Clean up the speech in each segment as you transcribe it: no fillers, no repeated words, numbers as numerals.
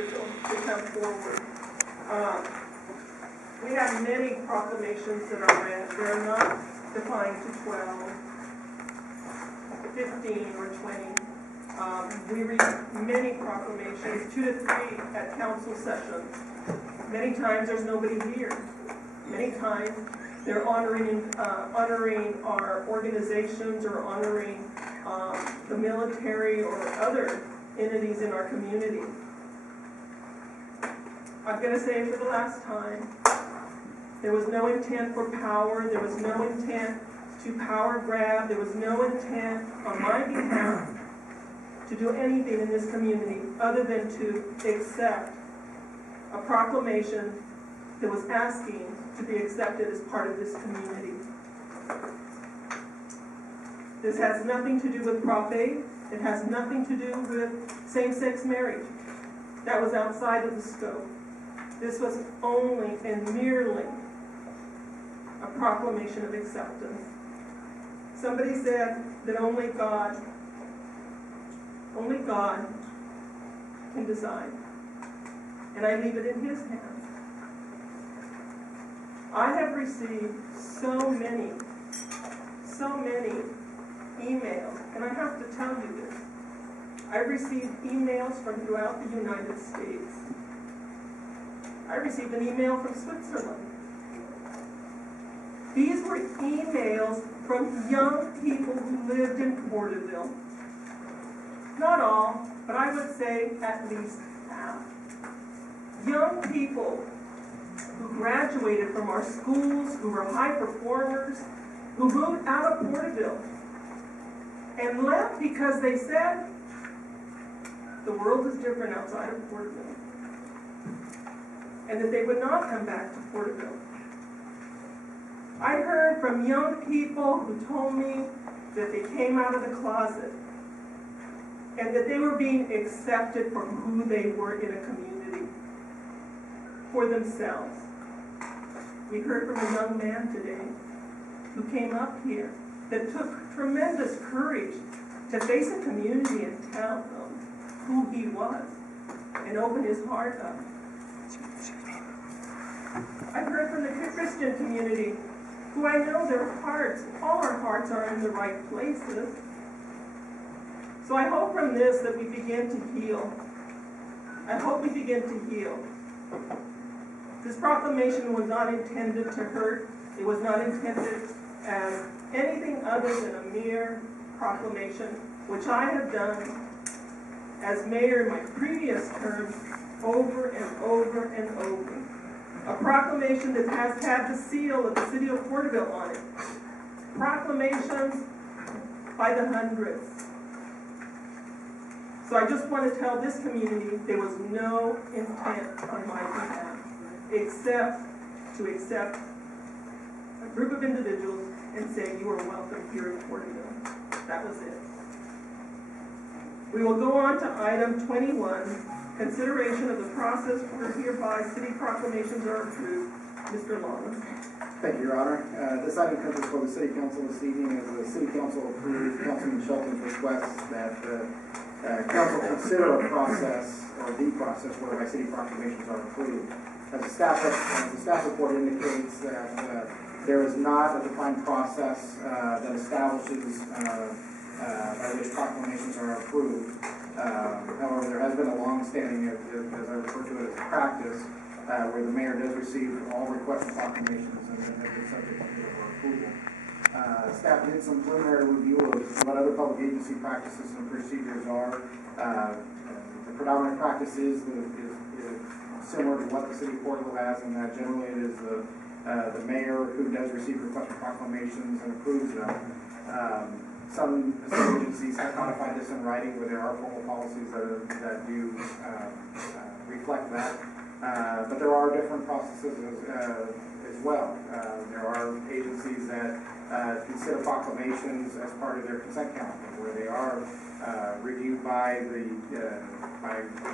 Porterville to come forward. We have many proclamations that are read. They're not defined to 12, 15, or 20. We read many proclamations, 2 to 3 at council sessions. Many times there's nobody here. Many times they're honoring our organizations or honoring the military or other entities in our community. I'm going to say for the last time, there was no intent for power. There was no intent to power grab. There was no intent on my behalf to do anything in this community other than to accept a proclamation that was asking to be accepted as part of this community. This has nothing to do with Prop 8. It has nothing to do with same-sex marriage. That was outside of the scope. This was only and merely a proclamation of acceptance. Somebody said that only God can decide. And I leave it in His hands. I have received so many emails, and I have to tell you this. I've received emails from throughout the United States. I received an email from Switzerland. These were emails from young people who lived in Porterville. Not all, but I would say at least half. Young people who graduated from our schools, who were high performers, who moved out of Porterville and left because they said the world is different outside of Porterville, and that they would not come back to Porterville. I heard from young people who told me that they came out of the closet and that they were being accepted for who they were in a community, for themselves. We heard from a young man today who came up here that took tremendous courage to face a community and tell them who he was and open his heart up. I've heard from the Christian community who I know their hearts, all our hearts are in the right places. So I hope from this that we begin to heal. I hope we begin to heal. This proclamation was not intended to hurt. It was not intended as anything other than a mere proclamation, which I have done as mayor in my previous term over and over and over. A proclamation that has had the seal of the city of Porterville on it. Proclamations by the hundreds. So I just want to tell this community there was no intent on my behalf except to accept a group of individuals and say you are welcome here in Porterville. That was it. We will go on to item 21. Consideration of the process for hereby city proclamations are approved. Mr. Lawless. Thank you, Your Honor. This item comes before the City Council this evening as the City Council approved Councilman Shelton's request that Council consider a process or the process whereby city proclamations are approved. As the staff report indicates that there is not a defined process that establishes by which proclamations are approved. However, there has been a long-standing, as I refer to it as a practice, where the mayor does receive all requested proclamations and has been subject to approval. Staff did some preliminary review of what other public agency practices and procedures are. The predominant practice is similar to what the city of Porterville has, and that generally it is the mayor who does receive requested proclamations and approves them. Some agencies have codified this in writing where there are formal policies that do reflect that. But there are different processes as well. There are agencies that consider proclamations as part of their consent calendar, where they are reviewed by the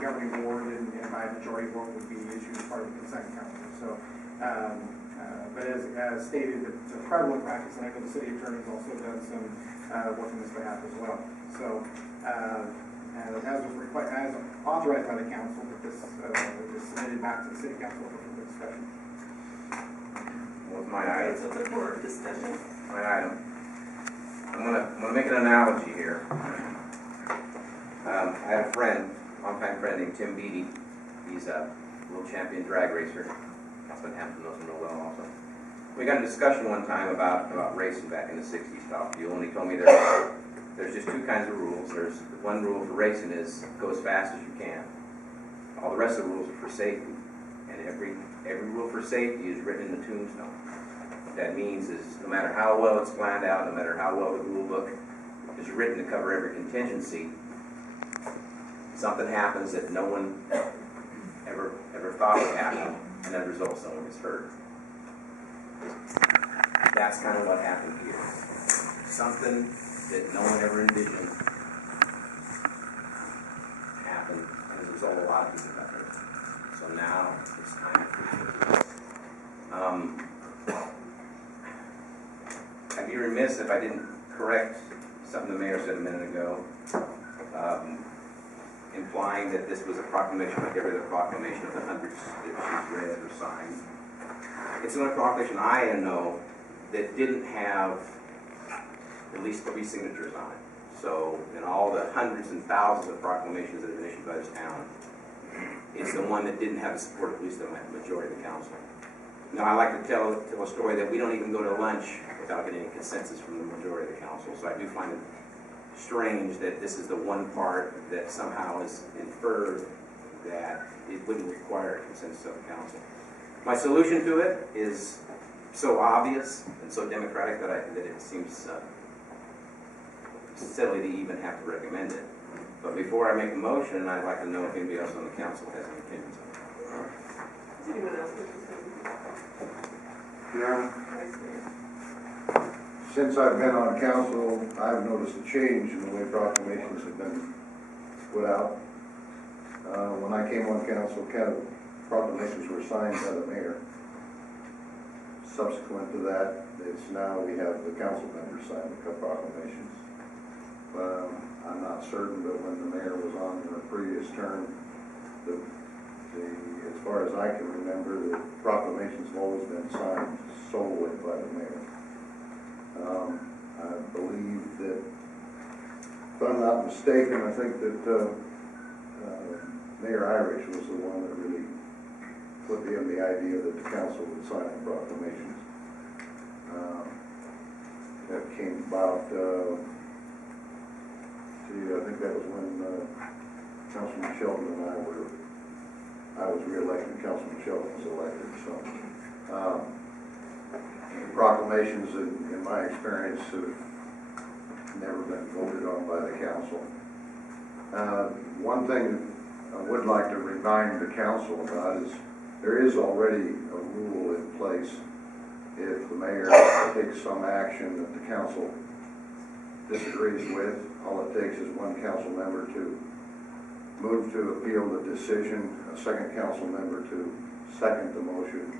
governing board and by a majority vote would be issued as part of the consent calendar. So, but as stated, it's a prevalent practice, and I know the city attorney has also done some work on this behalf as well. So as authorized by the council, that this is submitted back to the city council for further discussion. What's my Okay, item? so it's for discussion. My item. I'm gonna make an analogy here. I have a friend, longtime friend named Tim Beattie. He's a world champion drag racer. Councilman Hampton knows him real well also. We got a discussion one time about racing back in the 60s, talked to you, and he told me there's just two kinds of rules. There's one rule for racing is go as fast as you can. All the rest of the rules are for safety. And every rule for safety is written in the tombstone. What that means is no matter how well it's planned out, no matter how well the rule book is written to cover every contingency, something happens that no one ever thought would happen, and as a result someone gets hurt. That's kind of what happened here. Something that no one ever envisioned happened, and as a result a lot of people got hurt. So now it's time to fix it. I'd be remiss if I didn't correct something the mayor said a minute ago, implying that this was a proclamation like every other proclamation of the hundreds that she's read or signed. It's another proclamation I know that didn't have at least 3 signatures on it. So in all the hundreds and thousands of proclamations that have been issued by this town, it's the one that didn't have the support at least of the majority of the council. Now I like to tell a story that we don't even go to lunch without getting any consensus from the majority of the council. So I do find it strange that this is the one part that somehow is inferred that it wouldn't require a consensus of the council. My solution to it is so obvious and so democratic that it seems silly to even have to recommend it. But before I make a motion, I'd like to know if anybody else on the council has any opinions on it. Does anyone else wish to say Yeah, anything? since I've been on council, I've noticed a change in the way proclamations have been put out. When I came on council, proclamations were signed by the mayor. Subsequent to that, it's now we have the council members sign the proclamations. I'm not certain, but when the mayor was on the previous term, as far as I can remember, the proclamations have always been signed solely by the mayor. I believe that, if I'm not mistaken, I think that Mayor Irish was the one that really put in the idea that the council would sign the proclamations. That came about, I think that was when Councilman Shelton and I was re-elected, Councilman Shelton was elected, so. Proclamations, in my experience, have never been voted on by the council. One thing I would like to remind the council about is there is already a rule in place. If the mayor takes some action that the council disagrees with, all it takes is one council member to move to appeal the decision, a second council member to second the motion,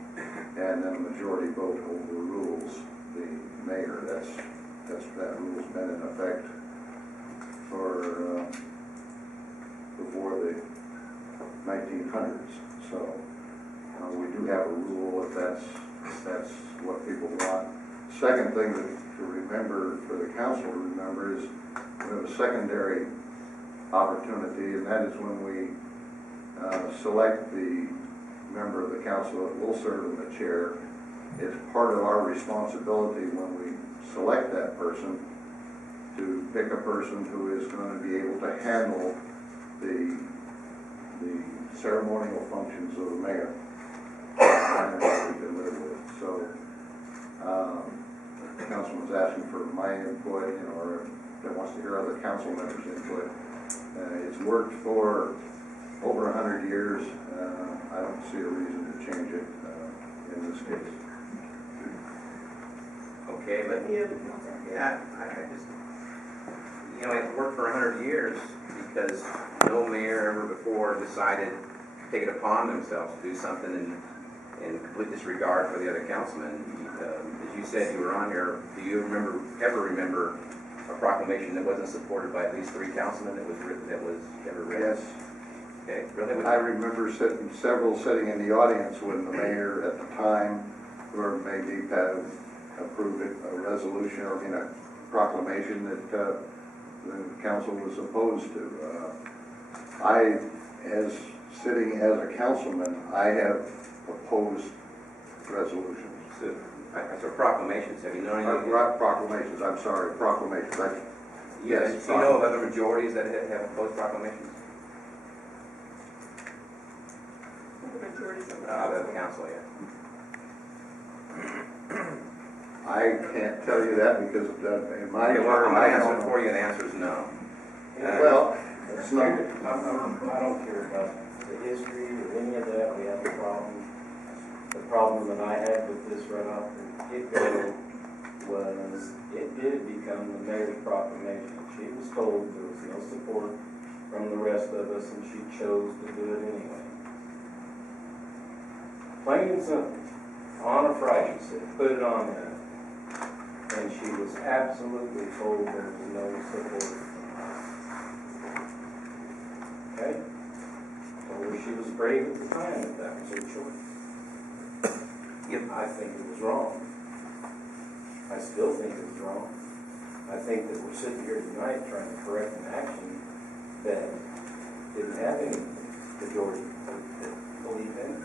and then a majority vote overrules the mayor. That rule's been in effect for before the 1900s. So we do have a rule if that's what people want. Second thing to remember for the council to remember is we have a secondary opportunity, and that is when we select the member of the council that will serve in the chair. It's part of our responsibility when we select that person to pick a person who is going to be able to handle the ceremonial functions of the mayor. And that we can live with. So the councilman's asking for my input, or that wants to hear other council members' input. It's worked for over 100 years. I don't see a reason to change it in this case. Okay, but yeah, I just, it's worked for 100 years because no mayor ever before decided to take it upon themselves to do something in complete disregard for the other councilmen. As you said, you were on here. Do you ever remember a proclamation that wasn't supported by at least 3 councilmen that was written, that was ever written? Yes. Okay, really? I remember several sitting in the audience when the mayor at the time, or maybe Pat, approved a resolution, or a proclamation that the council was opposed to. Sitting as a councilman, I have opposed resolutions. So proclamations, have you known anything? Proclamations, I'm sorry, proclamations. Yes. Do you know of other majorities that have opposed proclamations? The majority of the The council, yeah. I can't tell you that because in my Okay, well, I'm term, gonna I answer it don't. for you, and the answer is no. Well, it's not. I don't care about the history or any of that. We have a problem. The problem that I had with this right off the get-go was it did become the mayor's proclamation. She was told there was no support from the rest of us, and she chose to do it anyway. Plain and simple. On a Friday, said, put it on there. And she was absolutely told there was no support. Okay? Told her she was brave at the time, if that was her choice. Yep. I think it was wrong. I still think it was wrong. I think that we're sitting here tonight trying to correct an action that didn't have any majority to believe in.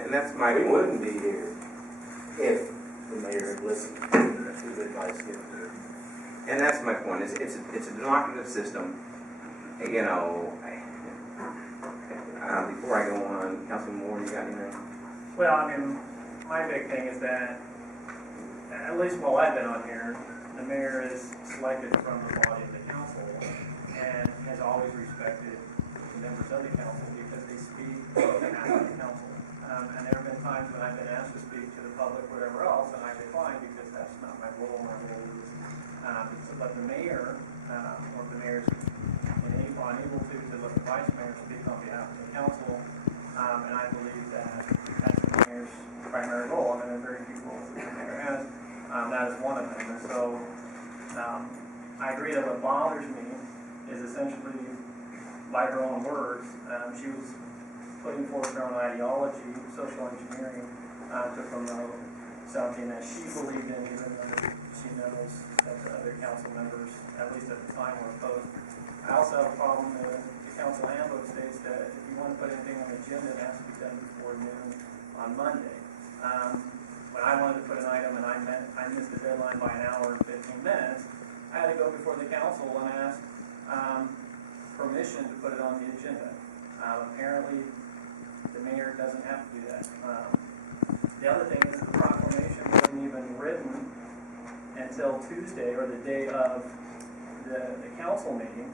And that's my We point. wouldn't be here if the mayor had listened to the advice given to her. And that's my point. It's a democratic system. You know, before I go on, Councilman Moore, you got anything? Well, I mean, my big thing is that, at least while I've been on here, the mayor is selected from the body of the council and has always respected the members of the council because they speak on behalf of the council. And there have been times when I've been asked to speak to the public, whatever else, and I decline because that's not my role. My role is, but the mayor, or the mayor's unable to let the vice mayor speak on behalf of the council. And I believe that that's the mayor's primary role. I mean, there are very few roles that the mayor has. That is one of them. And so I agree that what bothers me is essentially, by her own words, she was putting forth her own ideology, social engineering, to promote something that she believed in, even though she knows that the other council members, at least at the time, were opposed. I also have a problem that the council handbook states that if you want to put anything on the agenda, it has to be done before noon on Monday. When I wanted to put an item and I missed the deadline by an hour and 15 minutes, I had to go before the council and ask permission to put it on the agenda. Apparently, the mayor doesn't have to do that. The other thing is the proclamation wasn't even written until Tuesday or the day of the council meeting.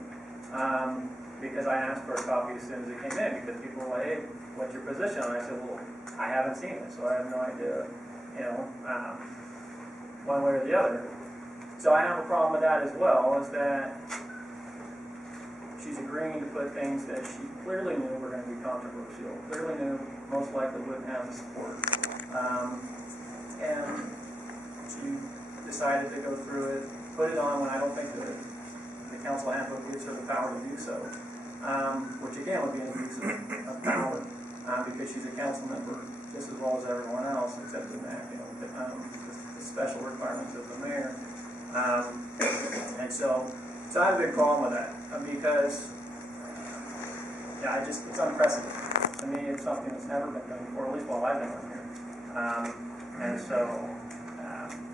Because I asked for a copy as soon as it came in, because people were like, hey, what's your position? And I said, well, I haven't seen it, so I have no idea, one way or the other. So I have a problem with that as well, is that she's agreeing to put things that she clearly knew were going to be controversial, clearly knew most likely wouldn't have the support. And she decided to go through it, put it on when I don't think that the council handbook gives her the power to do so, which again would be an abuse of power, because she's a council member just as well as everyone else, except in that, the special requirements of the mayor. And so I have a big problem with that, because it's unprecedented. To me, it's something that's never been done before, at least while I've been on here.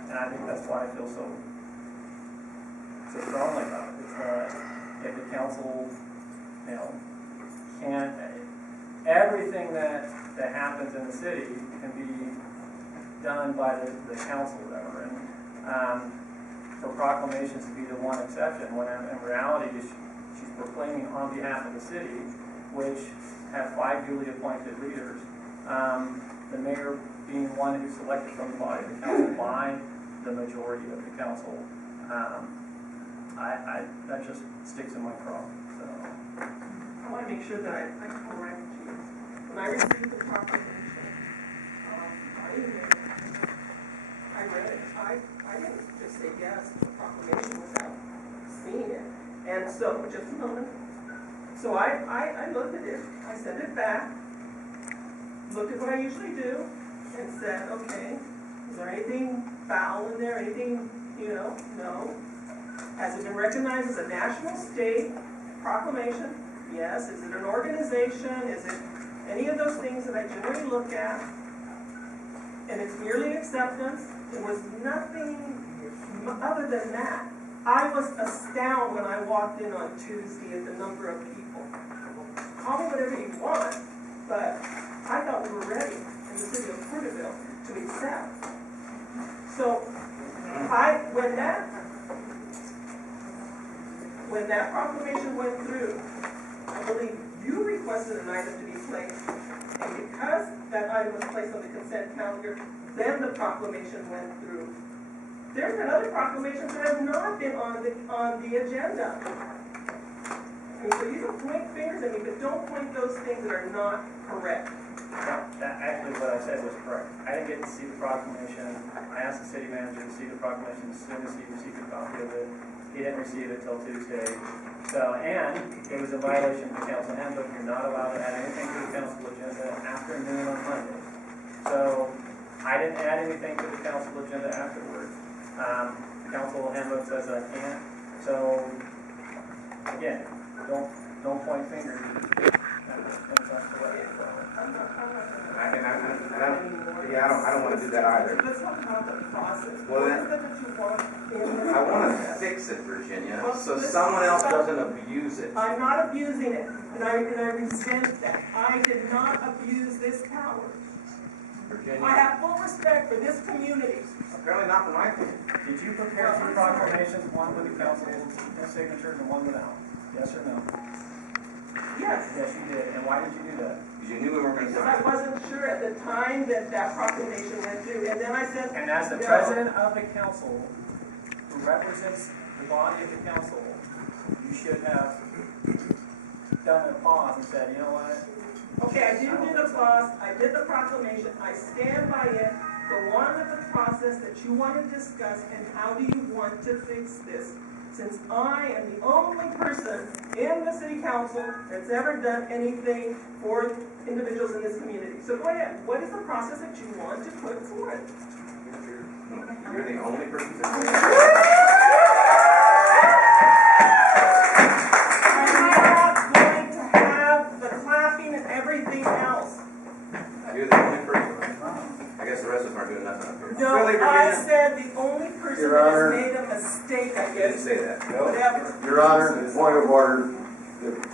And I think that's why I feel so strongly about it. It's that if the council, can't, everything that happens in the city can be done by the council or whatever. And for proclamations to be the one exception, when in reality she's proclaiming on behalf of the city, which have 5 duly appointed leaders, the mayor being one who's selected from the body of the council by the majority of the council. That just sticks in my craw. So I want to make sure that I correct you. When I received the proclamation, I read it. I I didn't just say yes to the proclamation without seeing it. And so, just a moment. So I looked at it, I sent it back, looked at what I usually do, and said, okay, is there anything foul in there, anything, no. Has it been recognized as a national state proclamation? Yes. Is it an organization? Is it any of those things that I generally look at? And it's merely acceptance. There was nothing other than that. I was astounded when I walked in on Tuesday at the number of people. Call me whatever you want, but I thought we were ready in the city of Porterville to accept. So, when that proclamation went through, I believe you requested an item to be placed, and because that item was placed on the consent calendar, then the proclamation went through. There's been other proclamations that have not been on the agenda. I mean, so you can point fingers at me, but don't point those things that are not correct. Actually, what I said was correct. I didn't get to see the proclamation. I asked the city manager to see the proclamation as soon as he received a copy of it. He didn't receive it till Tuesday. So, and it was a violation of the council handbook. You're not allowed to add anything to the council agenda after noon on Monday. So, I didn't add anything to the council agenda afterwards. Council handbook says I can't. So, again, don't point fingers. That's the way it's going. I don't want to do that either. Let's talk about the process. Well, What is it that you want in this I want to process? fix it, Virginia, Well, so this- someone else doesn't abuse it. I'm not abusing it, and I resent that. I did not abuse this power. I Virginia, have full respect for this community. apparently not for my opinion. Did you prepare two proclamations, one with the council's signatures and one without? Yes or no? Yes, Yes, you did. And why did you do that? Because you knew we weren't going to because I sign it. wasn't sure at the time that that proclamation went through, and then I said, And as the no. president of the council, who represents the body of the council, you should have done a pause and said, you know what? Okay, I didn't do the pause, I did the proclamation, I stand by it. Go on with the process that you want to discuss, and how do you want to fix this? Since I am the only person in the city council that's ever done anything for individuals in this community. So go ahead, what is the process that you want to put forth? You're the only person. I'm not going to have the clapping and everything else. You're the only person. I guess the rest of them aren't doing nothing up here. No, Really, I Virginia? said the only person Your that Honor. has made a mistake, I You didn't guess, say that. whatever. Your Honor, point of order,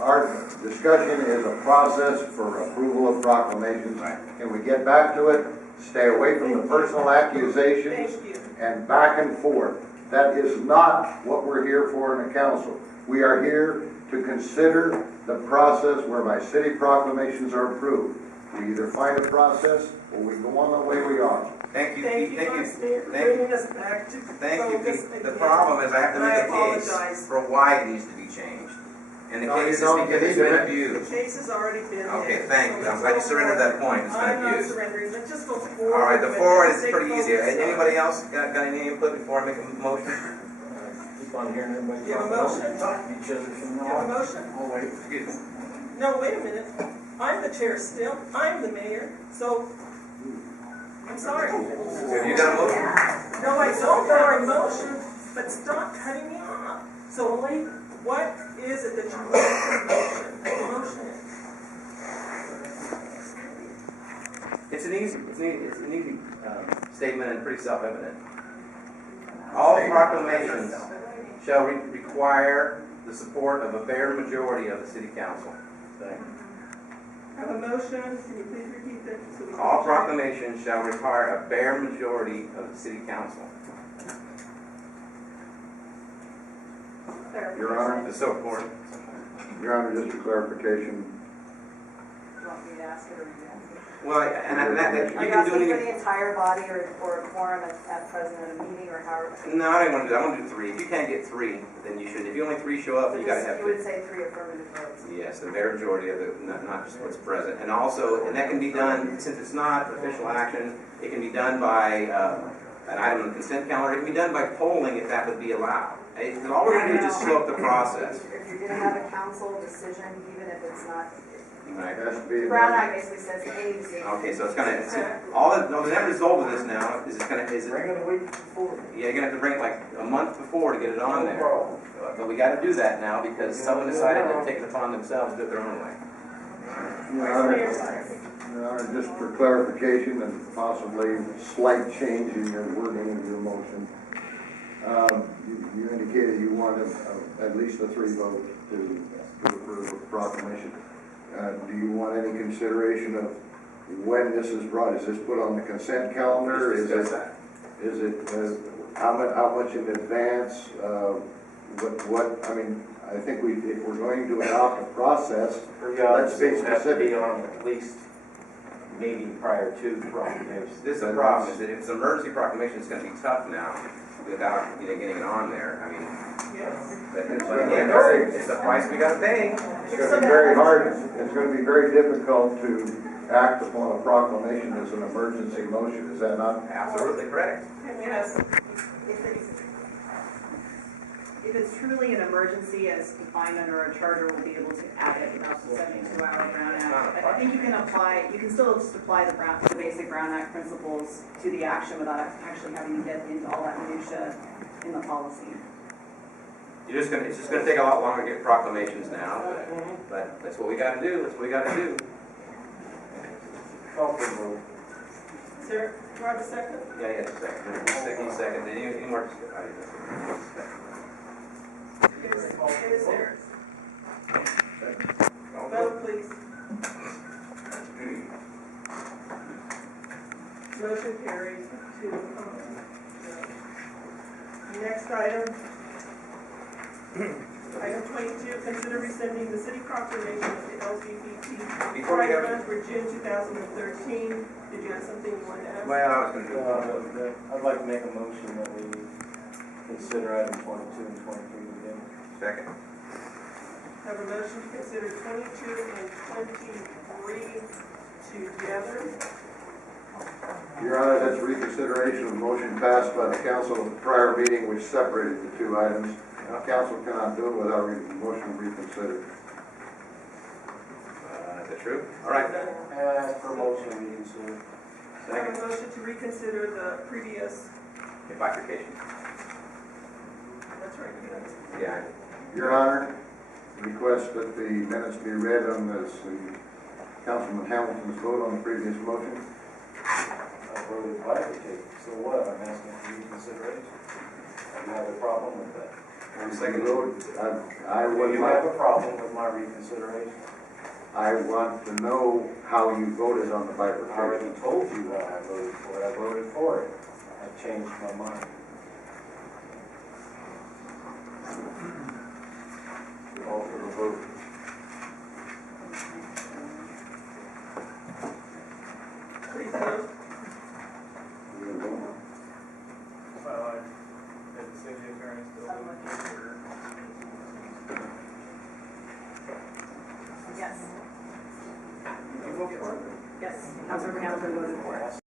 our discussion is a process for approval of proclamations. Right. Can we get back to it? Stay away from the personal accusations Thank you. and back and forth. That is not what we're here for in the council. We are here to consider the process whereby city proclamations are approved. We either find a process or we go on the way we are. Thank you, Thank Pete. you Thank for you. bringing us back to Thank you, focus Pete. The again. problem is I have to And I make a case apologize. for why it needs to be changed. And the No, you case is don't. because You it's need to been make- The abused. case has already been there. Okay, thank you. I'm So glad you let's go surrendered that forward. point. It's been I'm not abused. surrendering, let's just go forward. All right, the with forward it. is Take pretty easy. focus on it. Anybody else got any input before I make a motion? Keep on hearing everybody You have a talk motion? talk to each other from You now have a on. motion? Oh, wait. Excuse me. No, wait a minute. I'm the chair still. I'm the mayor, so I'm sorry. Have you got a motion? No, I don't have a motion, but stop cutting me off. So, what is it that you want to motion? The motion is. It's an easy statement and pretty self-evident. All proclamations shall require the support of a bare majority of the city council. I have a motion. Can you please repeat that? So we can- All proclamations shall require a bare majority of the city council. Your Honor, The support. Your Honor, just a clarification. You want me to ask it or you ask it? Well, and that, you Are you can do asking for anything. the entire body or a quorum at present at a meeting or how? No, I didn't want to do that. I want to do three. If you can't get three, then you should. If you only three show up, you gotta have You would two. say 3 affirmative votes. Yes, the bare majority of the, not just what's present. And also, and that can be done, since it's not official action, it can be done by an item on the consent calendar. It can be done by polling if that would be allowed. Because all we're gonna do is just slow up the process. If you're gonna have a council decision, even if it's not, Right? It has to be. Brown Act basically says A to Z. Okay, so it's gonna, the net result of this now is it's gonna, Bring it a week before. yeah, you're gonna have to bring it like a month before to get it on No there. problem. But we gotta do that now because someone decided to take it upon themselves to do it their own way. Your Honor, just for clarification and possibly slight change in your wording of your motion, you indicated you wanted at least a 3 vote to approve the proclamation. Do you want any consideration of when this is brought? Is this put on the consent calendar? Just discuss that. Is it, how much in advance? I mean, I think if we're going to adopt a process, let's be Have to be specific. on at least meeting prior to the proclamation. This is the problem, is that if it's an emergency proclamation, it's gonna be tough now without, getting it on there. I mean, Yes. but again, it's the price we gotta pay. It's going to be very hard, it's going to be very difficult to act upon a proclamation as an emergency motion, is that not? Absolutely correct. Yes. If it's truly an emergency as defined under our charter, we'll be able to add it without the 72-hour Brown Act. I think you can still just apply the basic Brown Act principles to the action without actually having to get into all that minutia in the policy. It's just gonna take a lot longer to get proclamations now, but that's what we gotta do, Call for the vote. Sir, do I have a second? Yeah, a second. Any more? It is there. Vote, please. Motion carries to, next item. Item 22, consider rescinding the city proclamation of the LGBT Before we Pride go, Month for June 2013. Did you have something you wanted to add? well, I was gonna do. I'd like to make a motion that we consider item 22 and 23 together. Second. Have a motion to consider 22 and 23 together. Your Honor, that's reconsideration of motion passed by the council at the prior meeting, which separated the 2 items. Council cannot do it without motion reconsidered. Is that true? All right. Ask for a motion to reconsider. I have a motion to reconsider the previous, Bifurcation. that's right, Yeah. Your Honor, request that the minutes be read on this, Councilman Hamilton's vote on the previous motion. I voted bifurcate, so what? I'm asking for reconsideration. I don't have a problem with that. Second. I Do would you have like, a problem with my reconsideration? I want to know how you voted on the I already bifurcation. told you what I voted for. I voted for it. I changed my mind. Call for the vote. please vote. Well, if the city attorney still looking for. Yes. You vote for it? Yes. Councilmember Hamilton voted for it.